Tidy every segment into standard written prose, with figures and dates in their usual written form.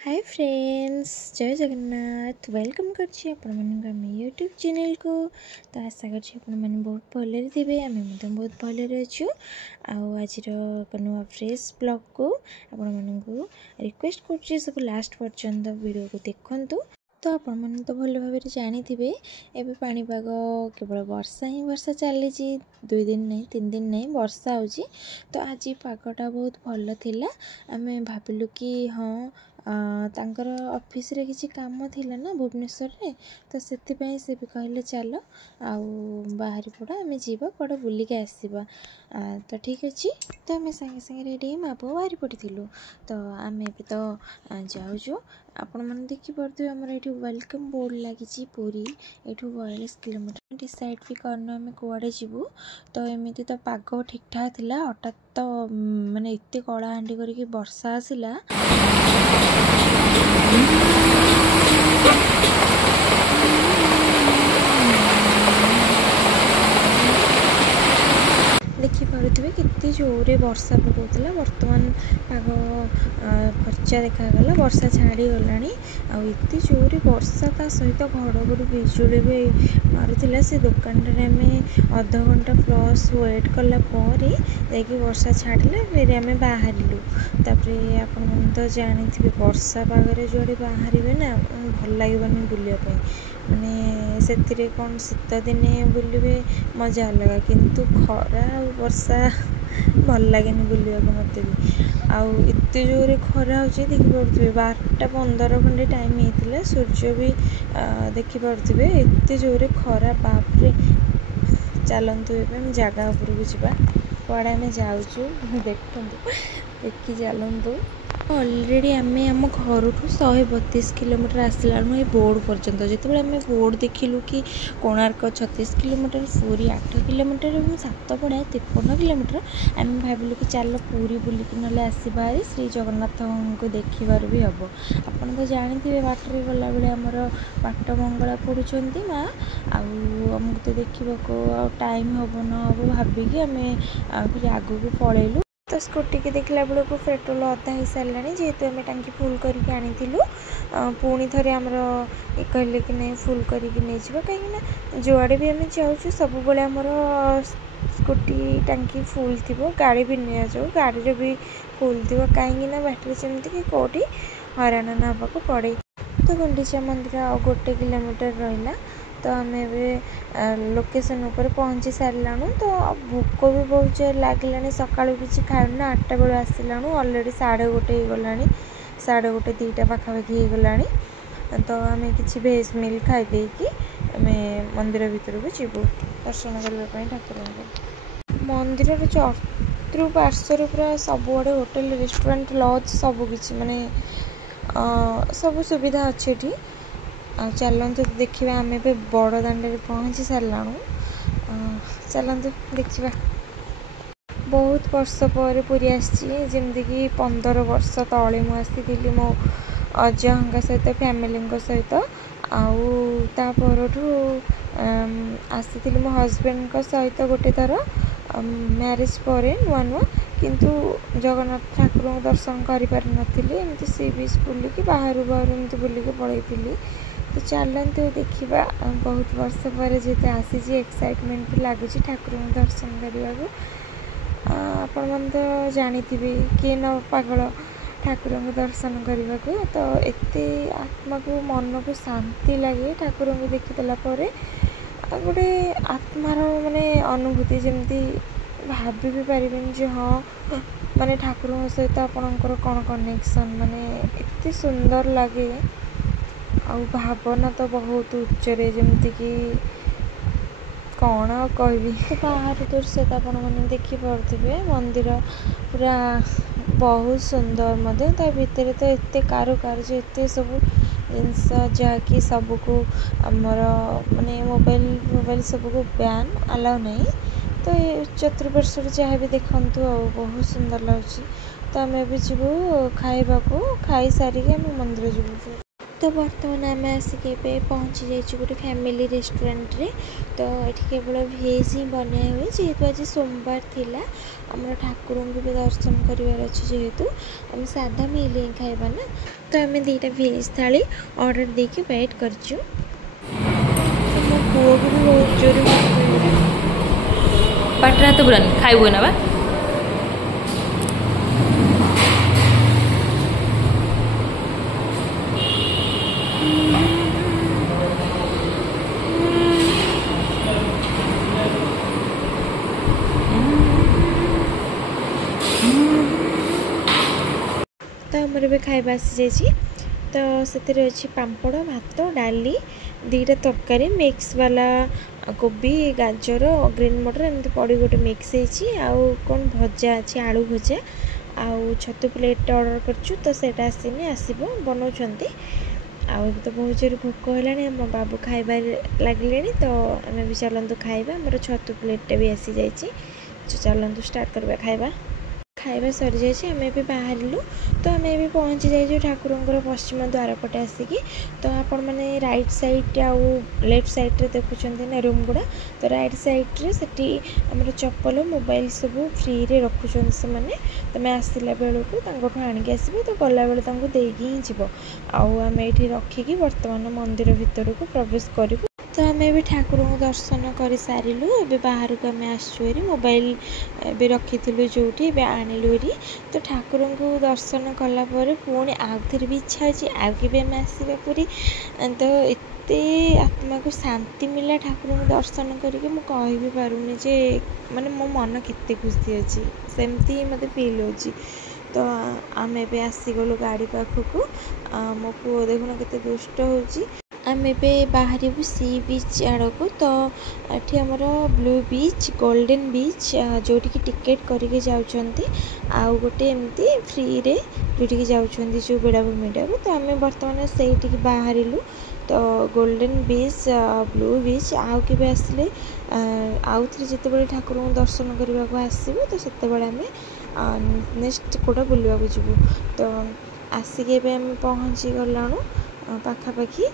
Hi friends, जय Jagannath. Welcome करछि आपण मन आम यूट्यूब चैनल को। तो आशा करछि आपण मन बहुत भले थे। आम बहुत भले अच्छु। आज नुआ फ्रेश ब्लॉग को आपण मन रिक्वेस्ट कर सब लास्ट पर्यंत वीडियो को देखंतु। तो आपण मैंने तो भल भाव जानी थे एवं पाणीपाग केवल वर्षा ही वर्षा चली 2 दिन नहीं 3 दिन नहीं वर्षा हो। तो आज पागटा बहुत भल थिला। आमे भाविलु कि हाँ तांकर ऑफिस रे किसी काम थिला ना भुवनेश्वर रे। तो से भी कहले चल आउ बाहर पड़ा आम जीवा कड़े बुलिक आसवा। तो ठीक अच्छे। तो आम संगे संगे रेडी माँ पुआ बाहरी पड़ू। तो आम तो जाऊँ आपण मैंने देखिपे आमर ये वेलकम बोर्ड लगी पुरी ये 42 किलोमीटर डिसाइड भी करना आम कुआड़े जीवु। तो एमती तो पाग ठीक ठाक थिला हठात तो माने एत कला हांडी करके वर्षा आसला। देखिपे केते जोरे वर्षा पकाउला। बर्तमान पाग फर्चा देखागला वर्षा छाड़ी गलानी। आते जोरे वर्षा ता सहित घड़घड़ी बिजुली भी मारुला। से दुकान आम अध घंटा प्लस वेट कला वर्षा छाड़िला फिर आम बाहर आपण तो जानी थे वर्षा पागे जो बाहर ना भल लगे बुलापी माने से कौन शीत दिने बुलवे मजा अलग किंतु खरा वर्षा भल लगे बुलवा मत भी। आत जोरे खरा हो देखिपे 12:15 खंडे टाइम होता। सूर्य भी देखिपे एत जोरे खरा बापरे। चलतु ए जगह उपरकू जावा कड़े आम जाऊँ देखु देखी चलतु। ऑलरेडी आम आम घर 132 किलोमीटर आसला ये बोर्ड पर्यंत जो आम बोर्ड देखिलु कि कोणार्क 36 किलोमीटर पूरी 8 किलोमीटर और सातपड़ा 53 किलोमीटर आम भाविलु कि चल पूरी बुलिक ना आसवा श्री जगन्नाथ को देखिबार भी हम। आपन तो जानी बाटर गला बेले आमर बाट मंगला पड़ुंट माँ आमको तो देखा टाइम हम न हम भाविकी आम फिर आगू पलैलु। तो स्कूटी की देखला बेलू पेट्रोल अधा हो सारा जेहेतु आम टांकी फुल करके आनीलु। पुणी थे आमर कहले कि नहीं फुल करके नहीं जावा कहीं जुआड़े भी आम जाऊँ सब बेले आमर स्कूटी टांकी फुल थी गाड़ी भी नहीं जाऊ गाड़ी भी फुल थी कहीं बाटर जमती कि कौटी हरान नाक पड़े। तो गुंडीचा मंदिर आ 1 किलोमीटर रहा। तो आम लोकेशन उपर पहुँची साराणु। तो भोक भी बहुत जोर लगे सका किसी खाऊना 8टा बेलू आसलाणु अलरेडी 1:30 हो गला 1:30 2टा पाखापाखि हो गला। तो आम किसी भेज मिल खाई आम मंदिर भितर को जीवु दर्शन करने ठाकुर मंदिर चतुर्पार्श्वर पूरा सबुआड़े होटेल रेस्टोरेंट लॉज सबकि माने सब सुविधा अच्छे ये। चलतु देखा आम ए बड़ दाण्ड पहुँची साराणु। चलतु देखा बहुत वर्ष पर पूरी आमती कि 15 वर्ष तले मुझी मो अजय सहित फैमिली सहित आपर आसी मो हजबैंड सहित गोटे थर मैरिज पर नुआ नुआ किंतु जगन्नाथ ठाकुर दर्शन कर पारि नथिली एमती सी बीच बुलिकी बाहर बाहर एमती बुलिकी पलैली। तो चलतु देखा बहुत वर्ष पर जेते आसी एक्साइटमेंट भी लगुच ठाकुर दर्शन करने को। आपण मन तो जानी थे किए न पागल ठाकुर दर्शन करने को। तो एते आत्मा को मन को शांति लगे ठाकुर को देखीदेला गोटे आत्मार माने अनुभूति जमती भाभी भी पारिबेन जे हाँ माने ठाकुर सहित आपणकर कौन कनेक्शन माने एते सुंदर लगे। भावना तो बहुत उच्चरे जमती कि कौन कहबी। तो बाहर दृश्य तो आपण मैंने देखिपे मंदिर पूरा बहुत सुंदर मध्य भितर तो एत कारुकार्य एत सब जिनस जहाँकि सबको आमर माने मोबाइल सबको बैन अलाउ नहीं। तो ये चतुर्पार्श्वर जहाँ भी देखु बहुत सुंदर लगे। तो आम भी जीवु खाइबा को खाई सारिक आम मंदिर जीवु। तो बर्तमान आम आसिक पहुँची जाइए गोटे फैमिली रेस्टोरेंट रे। तो ये केवल भेज ही बनाया हुए जेहेतु आज सोमवार थिला आम ठाकुर को भी दर्शन करार अच्छे जेहेतु आम साधा मिल ही खाइबा ना। तो आम दुईटा भेज थाली ऑर्डर देके वेट कर मो पुओ को भी बहुत जोर पाटरा तो बुरानी खाइबो ना बा तो आमर भी खाଇବା आसी जाइए। तो से अच्छी पापड़ भात डाली दीटा तरकारी मिक्स वाला कोबी गाजर ग्रीन मटर एमती पड़ी गोटे मिक्स आउ कौन भजा अच्छी आलू भजा आउ छतु प्लेट ऑर्डर करछु। तो सेटा आसीनी आसब बनाऊँ आउ तो बहुत जोर भोक है मो बाबू खाइबार लगे। तो आम भी चलतु खाइबा आमर छतु प्लेट भी आसी जाइए। चलतु स्टार्ट करवा खाइबा खाइबा सरी जाइए आम भी बाहर। तो आम भी पहुँची जाइए ठाकुर पश्चिम द्वार पटे आसिकी। तो आपण मैंने राइट साइड आउ लेफ्ट साइड रे देखुं ना रूम गुड़ा। तो राइट साइड रे सेठी हमर चप्पल मोबाइल सब फ्री रे रखुचन से माने। तो मैं आसला बेलू आणिक आसबे तो गला बेले देकी ही जीव आउ आम ये रखिकी वर्तमान मंदिर भितर को प्रवेश करूँ। तो आम भी ठाकुर को दर्शन कर सारूँ ए बाहर को आम आसुरी मोबाइल भी रखी जो आणिलु। तो ठाकुर को दर्शन कलापर पुणी आउ थे भी इच्छा अच्छी आउ के आम आसवा पूरी। तो एते आत्मा को शांति मिला ठाकुर को दर्शन करके मु कहि भी पारुनी जे माने मो मन केते खुशी अच्छी सेमती मते फील होची। तो आम ए आसीगलु गाड़ी पाखक मो पुओ देखुना केते दुष्ट होची। आम ए बाहर सी बीच आड़ को। तो ये आमर ब्लू बीच गोल्डन बीच जोटिकी टिकेट करके जाउछंती आउ गोटे एमती फ्री रे जोटिकी जाउछंती जो बेड़ाभूमिटा को। तो आम बर्तमान से बाहरिलु। तो गोल्डन बीच ब्लू बीच आउ के आसिले आउ थे जिते ठाकुर को दर्शन करने को आसबू। तो से आम नेक्स्ट कोटा बुलवा जीवु। तो आसिक आम पहुँची गलाणु पाखापाखि।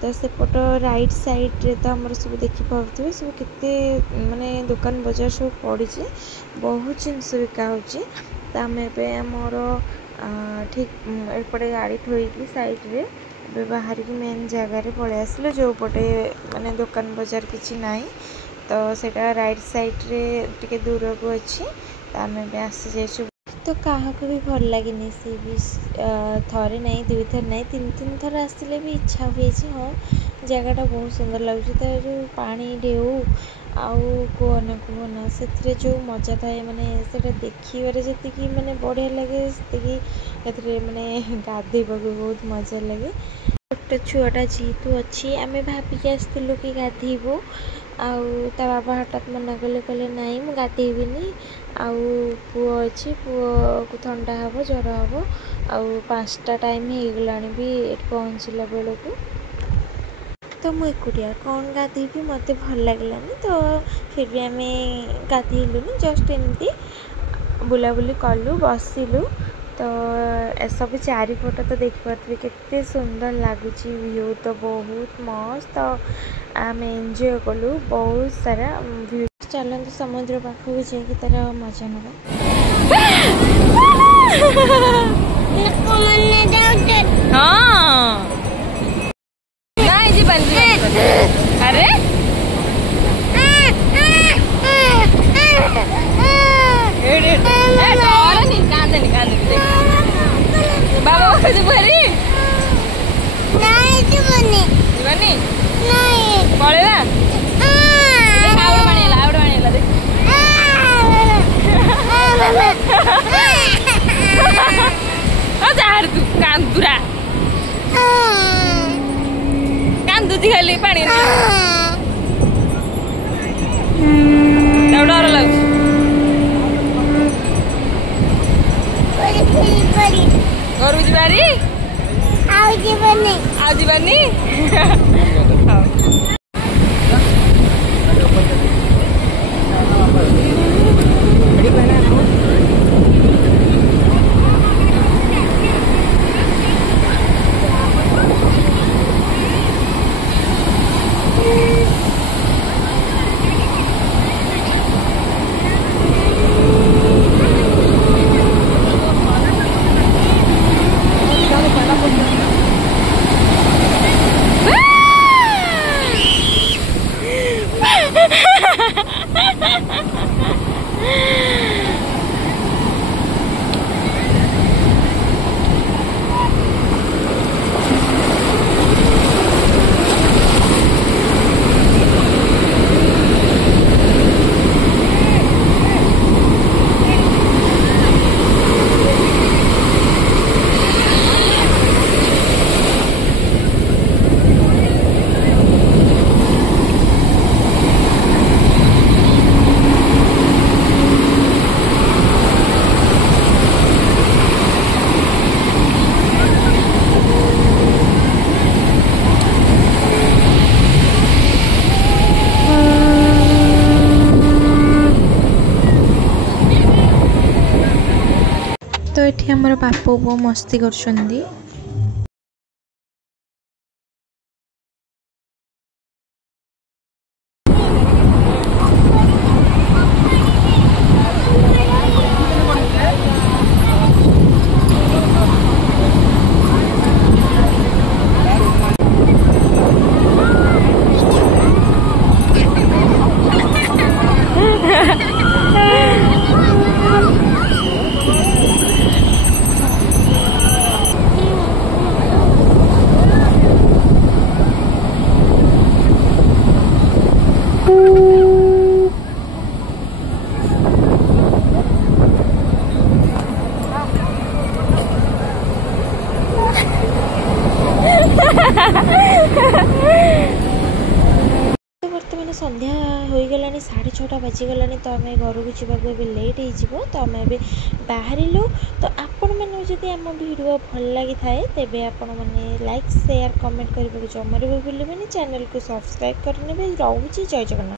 तो सेपट राइट साइड रे तो आमर सब देखी पारे सब केते माने दुकान बजार सब पड़ी बहुत जिनस बिका हो। तो आम एमर ठीक एपटे गाड़ी थोड़ी साइड रे बाहर की मेन जगार पलि आसलु जो पटे माने दुकान बजार किसी ना। तो सेटा राइट साइड रे टिके दूर को अच्छी। तो आम आसी जाइए। तो क्या भी भल लगे सी बीच थरे ना दुई थर ना तीन थर आसले भी इच्छा हुए हाँ जगटा बहुत सुंदर लगे। तो जो पानी ढेउ आउ कहना से जो मजा थाए माने से देखिबार जी माने बढ़िया लगे से माने गाधेबा बहुत मजा लगे। छोटे छुआटा जेहेतु अच्छी आम भाविकी आसलु कि गाधेबू आउ ता बाबा हठात मना कले कहले नाई मु गाधेबिनी आउ पुओ अच्छी पुओ को ठंडा हम ज्वर हम आउ 5टा टाइम हो गला भी पहुँचला बेलू। तो मुझे एकुटिया कौन गाधेबी मत भल लगलानी। तो फिर भी आम गाधेलुनि जस्ट एमती बुलाबुली कलु बसिलु। तो सब चारिपट तो देखिए केते सुंदर लगुच व्यू तो बहुत मस्त। तो आम एंजॉय कलु बहुत सारा व्यू। चलते समुद्र पाखक जाकि तार मजा ना अरे बाबा जीवनी पड़ेगा तू कांदुरा कांदुची खाली पानी डर लगुच घर जारी आज जीवानी ଆମର ବାପ ପୁଅ ମସ୍ତି କରୁଛନ୍ତି। बर्तमान संध्या हो गला 6:30 बाजिगला तो आम घर को जावाक लेट हो तो आम बाहर तो आपण मैंने जदि आम वीडियो भल लगी थाए तेबे आपण मैंने लाइक शेयर कमेंट करने जमार भी भूलें चैनल को सब्सक्राइब करने रोचे। जय जगन्नाथ।